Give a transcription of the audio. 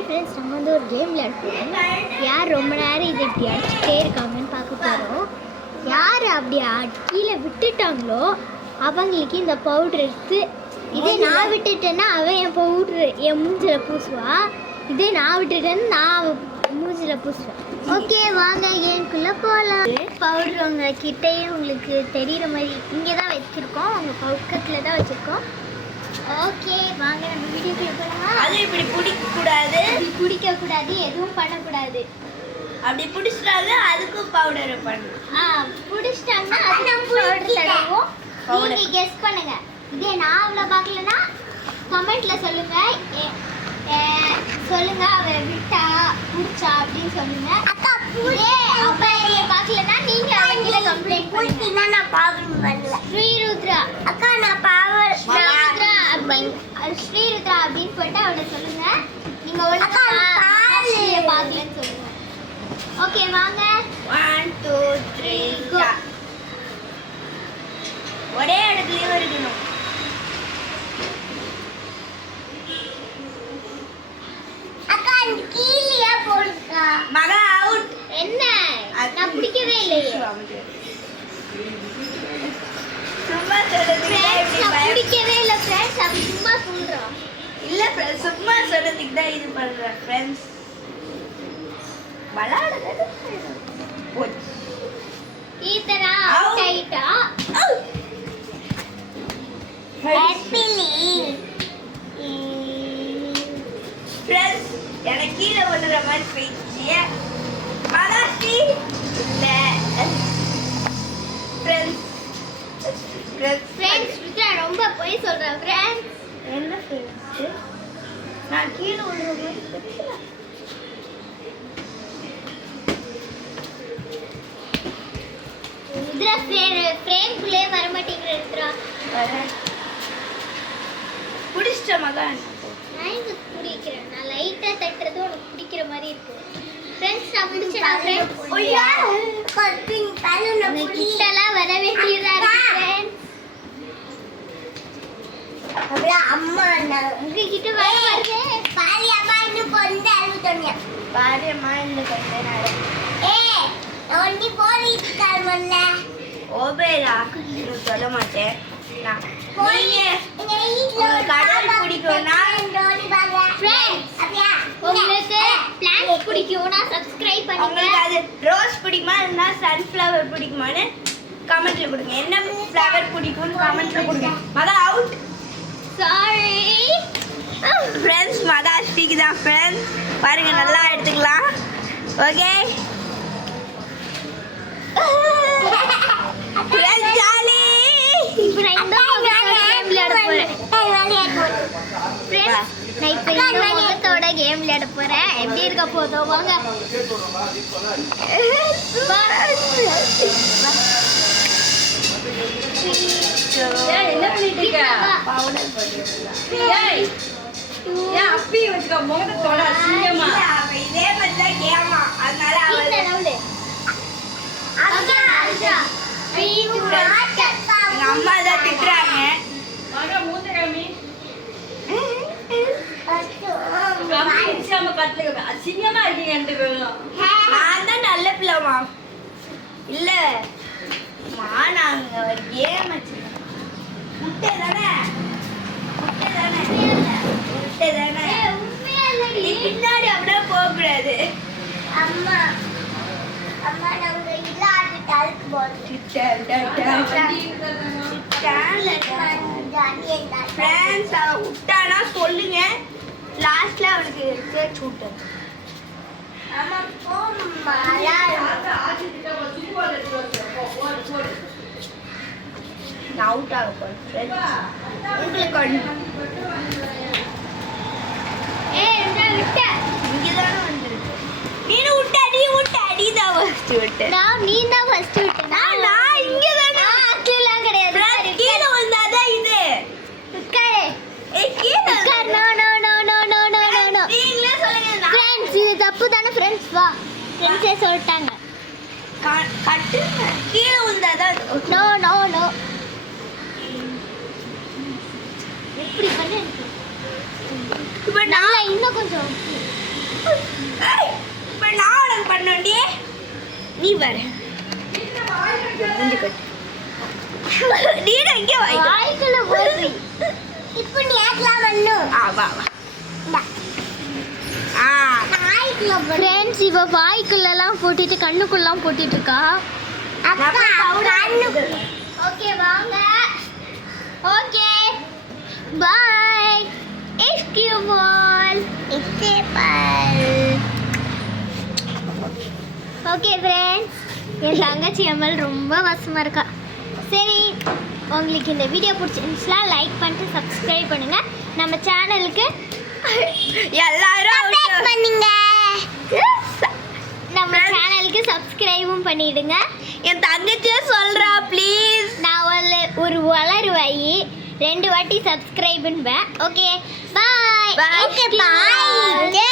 Hi friends, நம்ம வந்து ஒரு கேம் விளையாடுறோம். யார் ரொம்ப நேரம் இதை இப்படி அடிச்சுட்டே இருக்காங்கன்னு பார்க்க போகிறோம். யார் அப்படி கீழே விட்டுட்டாங்களோ அவங்களுக்கு இந்த பவுட்ரு எடுத்து, இதே நான் விட்டுட்டேன்னா அவன் என் பவுட்ரு என் மூஞ்சில் பூசுவா. இதே நான் விட்டுட்டேன்னு நான் அவன் மூஞ்சில் பூசுவேன். ஓகே, வாங்க கேம்குள்ளே போகலாம். பவுட்ரு உங்கள் கிட்டேயே உங்களுக்கு தெரிகிற மாதிரி இங்கே தான் வச்சுருக்கோம், உங்கள் பக்கத்தில் தான் வச்சுருக்கோம். ஓகே, வாங்க நம்ம வீடியோக்குள்ள போலாம். அது இப்படி பிடிக்க கூடாது, இப்படி பிடிக்க கூடாது, எதுவும் பண்ண கூடாது. அப்படி பிடிச்சிட்டாங்க அதுக்கும் பவுடர் பண்ணணும். பிடிச்சிட்டாங்கன்னா அது நம்ம பவுடர் தடவும். நீங்க கெஸ் பண்ணுங்க. இதே நான் அவ்வளோ பார்க்கலன்னா கமெண்ட்ல சொல்லுங்க. சொல்லுங்க அவ விட்டா புடிச்சா அப்படின்னு சொல்லுங்க. அக்கா புடியே அப்ப நீங்க பார்க்கலன்னா நீங்க அவங்கள கம்ப்ளைண்ட் பண்ணுங்க. நான் பவுடர் பண்ணல. ஸ்ரீருத்ரா அக்கா நான் பவுடர் ஸ்ரீருத்ரா ஸ்ரீருத்ரா அப்படின்னு போட்டு அவளை சொல்லுங்க. நீங்க ஒழுங்கா பார்க்கலன்னு சொல்லுங்க. ஓகே, வாங்க. 1 2 3 go. ஒரே இடத்துலயே இருக்கணும். அக்கா இந்த கீழே போடுங்க. மகா அவுட். என்ன நான் பிடிக்கவே இல்லையே. சும்மா சொல்றதுக்கு நான் பிடிக்கவே இல்லை ஃப்ரெண்ட்ஸ், அது சும்மா சொல்றோம். இல்ல ஃப்ரெண்ட்ஸ், சும்மா சொல்றதுக்கு தான் இது பண்றேன் ஃப்ரெண்ட்ஸ். விளையாடுறது போச்சு. ஈத்தரா அவுட் ஆயிட்டா. ஹாப்பிலி ஃப்ரெண்ட்ஸ், எனக்கு கீழே விழுற மாதிரி போயிடுச்சு. மகாஸ்ரீ இல்ல ஃப்ரெண்ட்ஸ். ஃப்ரெண்ட்ஸ் ருத்ரா ரொம்ப போய் சொல்றா. ஃப்ரெண்ட்ஸ் என்ன ஃப்ரெண்ட்ஸ், நான் கீழே விழுற மாதிரி தெரியல. ருத்ரா ஃப்ரேம்குள்ளே வர மாட்டேங்கிற ருத்ரா. பிடிச்சிட்ட மகன். நான் இங்க பிடிக்கிறேன். நான் லைட்டா தட்டுறது உனக்கு பிடிக்கிற மாதிரி இருக்கு. ஃப்ரெண்ட்ஸ் நான் பிடிச்சேன். ஃப்ரெண்ட்ஸ் ஓய்யா கட்டிங் பலூன் கிட்டலாம் வர வேண்டியதா இருக்கு ஃப்ரெண்ட்ஸ். அப்படியே அம்மா உங்க கிட்ட வர வருது. பாரி அம்மா இன்னும் கொஞ்சம் அழுத்தோங்க. பாரி அம்மா இன்னும் கொஞ்சம் நேரம். ஏய் ஒண்ணி போலிட்டு கால்மல்ல. ஓபேடா நான் சொல்ல மாட்டேன். நான் நீங்க கடல் பிடிக்கும்னா ஃப்ரெண்ட்ஸ் உங்களுக்கு பிளான்ட்ஸ் பிடிக்கும்னா சப்ஸ்கிரைப் பண்ணுங்க. உங்களுக்கு அது ரோஸ் பிடிக்குமா இல்லைன்னா சன்ஃப்ளவர் பிடிக்குமான்னு கமெண்ட்ல கொடுங்க. என்ன ஃப்ளவர் பிடிக்கும்னு கமெண்ட்ல கொடுங்க. மகா அவுட். சாரி ஃப்ரெண்ட்ஸ், மகா ஸ்பீக் தான் ஃப்ரெண்ட்ஸ். பாருங்க, நல்லா எடுத்துக்கலாம். Okay friends, jolly. இப்போ நான் இந்த கேம் விளையாட போறேன். ஃப்ரெண்ட்ஸ் நான் இப்போ இந்த முகத்தோட கேம் விளையாட போறேன். எப்படி இருக்க போதோ வாங்க. என்ன பண்ணிட்டு இருக்க? பவுடர் போட்டு ஏய் ஏன் அப்பி வச்சுக்க முகத்தை தொட அசிங்கமா? இதே மாதிரி தான் கேமா, அதனால எங்க அம்மா தான் திட்டுறாங்க. மக மூத்த கிளம்பி கம்பி இடிச்சாம கத்துக்க அசிங்கமா இருக்கீங்க ரெண்டு பேரும். நான் தான் நல்ல பிள்ளைமா இல்ல நாங்க ஒரு கேம் வச்சிருக்கோம். முட்டை தானே நீ பின்னாடி அப்படியே போக கூடாது. ஃப்ரெண்ட்ஸ், அவ விட்டானா சொல்லுங்க. லாஸ்ட்ல அவளுக்கு சேர்த்து விட்டேன். நான் அவுட் ஆக போறேன். உங்களுக்கு இங்கதானே வந்துருக்கு. நீ தான் ஃபர்ஸ்ட் விட்ட. நீ தான் ஃபர்ஸ்ட் விட்டனா? நான் இங்கதானே. அதெல்லாம் கிடையாது. கீழே வந்தாதான் இது. உட்காரு. கீழே உட்காரு. No no no no no no no no. நீங்களே சொல்லுங்க. ஃப்ரெண்ட்ஸ் இது தப்பு தானே ஃப்ரெண்ட்ஸ்? வா ஃப்ரெண்ட்ஸே சொல்லிட்டாங்க. கட்டுங்க. கீழே வந்தாதான். No no no. எப்படி பண்ணு? இப்போ நல்லா இன்னும் கொஞ்சம் இப்போ நான் உனக்கு பண்ணோண்டி நீ வர மூஞ்சி கட்டு நீ எங்கே வாய்க்குள்ள போடுறீ. இப்போ நீ ஏக்கலாம் பண்ணும். வா ஃப்ரெண்ட்ஸ் இவ வாய்க்குள்ளலாம் போட்டுட்டு கண்ணுக்குள்ளலாம் போட்டுட்டு இருக்கா. ஓகே வாங்க. Okay bye. எஸ்கியூ பால். ஓகே ஃப்ரெண்ட்ஸ், என் தங்கச்சி அம்மல் ரொம்ப வசமாக இருக்கா. சரி, உங்களுக்கு இந்த வீடியோ பிடிச்சிருந்துச்சுன்னா லைக் பண்ணிட்டு சப்ஸ்கிரைப் பண்ணுங்க. நம்ம சேனலுக்கு எல்லாரும் பண்ணுங்க. நம்ம சேனலுக்கு சப்ஸ்கிரைபும் பண்ணிடுங்க. என் தங்கச்சியே சொல்றா ப்ளீஸ். நான் ஒரு வளருவாயி 2 வாட்டி சப்ஸ்கிரைப் பண்ணுவேன். Okay bye. Bye. பாய்.